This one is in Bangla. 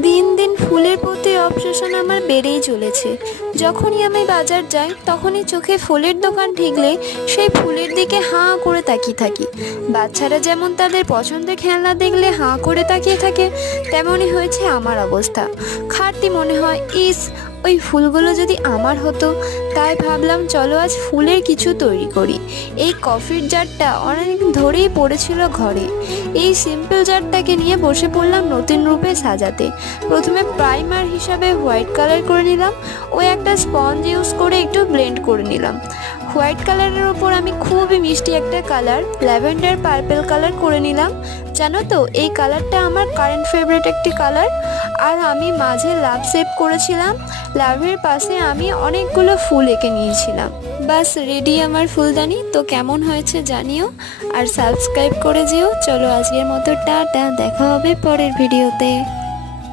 দিন দিন ফুলের প্রতি অবসেশন আমার বেড়েই চলেছে। যখনই আমি বাজার যাই তখনই চোখে ফুলের দোকান ঠেকলে সেই ফুলের দিকে হাঁ করে তাকিয়ে থাকি। বাচ্চারা যেমন তাদের পছন্দের খেলনা দেখলে হাঁ করে তাকিয়ে থাকে, তেমনই হয়েছে আমার অবস্থা। খাটতি মনে হয়, ইস ওই ফুলগুলো যদি আমার হতো। তাই ভাবলাম চলো আজ ফুলের কিছু তৈরি করি। এই কফির জারটা অনেক ধরেই পড়েছিল ঘরে। এই সিম্পল জারটাকে নিয়ে বসে পড়লাম নতুন রূপে সাজাতে। প্রথমে প্রাইমার হিসাবে হোয়াইট কালার করে নিলাম, ও একটা স্পঞ্জ ইউজ করে একটু ব্লেন্ড করে নিলাম। হোয়াইট কালারের ওপর আমি খুবই মিষ্টি একটা কালার ল্যাভেন্ডার পার্পেল কালার করে নিলাম। জানো তো এই কালারটা আমার কারেন্ট ফেভারিট একটি কালার। আর আমি মাঝে লাভ শেপ করেছিলাম, লাভের পাশে আমি অনেকগুলো ফুল এঁকে নিয়েছিলাম। বাস রেডি আমার ফুলদানি। তো কেমন হয়েছে জানিও, আর সাবস্ক্রাইব করে যেও। চলো আজকের মতো টাটা, দেখা হবে পরের ভিডিওতে।